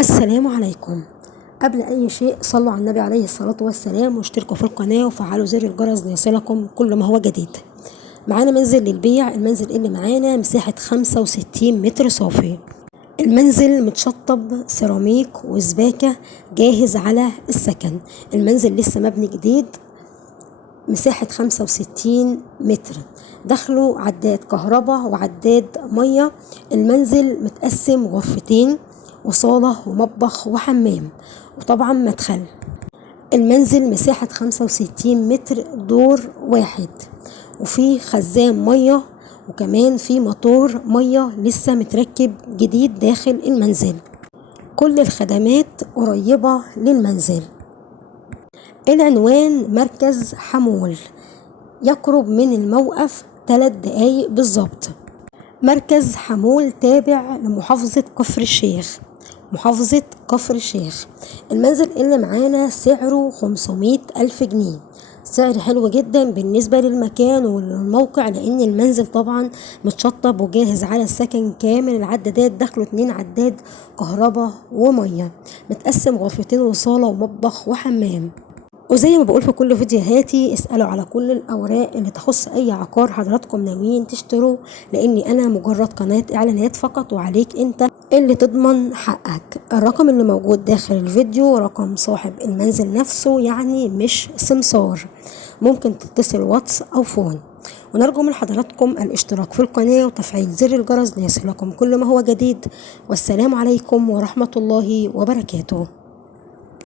السلام عليكم. قبل أي شيء صلوا على النبي عليه الصلاة والسلام واشتركوا في القناة وفعلوا زر الجرس ليصلكم كل ما هو جديد. معانا منزل للبيع. المنزل اللي معانا مساحة 65 متر صافي. المنزل متشطب سيراميك وسباكة جاهز على السكن. المنزل لسه مبني جديد، مساحة 65 متر، دخله عداد كهرباء وعداد مية. المنزل متقسم غرفتين وصالة ومطبخ وحمام وطبعا مدخل. المنزل مساحة 65 متر، دور واحد، وفيه خزان مية وكمان في موتور مية لسه متركب جديد داخل المنزل. كل الخدمات قريبة للمنزل. العنوان مركز حمول، يقرب من الموقف 3 دقايق بالظبط. مركز حمول تابع لمحافظة كفر الشيخ. محافظة كفر الشيخ. المنزل اللي معانا سعره 500 ألف جنيه. سعر حلو جدا بالنسبة للمكان والموقع، لأن المنزل طبعا متشطب وجاهز على السكن كامل. العدادات دخلوا 2 عداد كهرباء ومية، متقسم غرفتين وصالة ومطبخ وحمام. وزي ما بقول في كل فيديوهاتي، اسألوا على كل الأوراق اللي تخص أي عقار حضراتكم ناويين تشتروه، لأني أنا مجرد قناة إعلانات فقط، وعليك أنت اللي تضمن حقك. الرقم اللي موجود داخل الفيديو رقم صاحب المنزل نفسه، يعني مش سمسار. ممكن تتصل واتس أو فون. ونرجو من حضراتكم الاشتراك في القناة وتفعيل زر الجرس ليصلكم كل ما هو جديد. والسلام عليكم ورحمة الله وبركاته.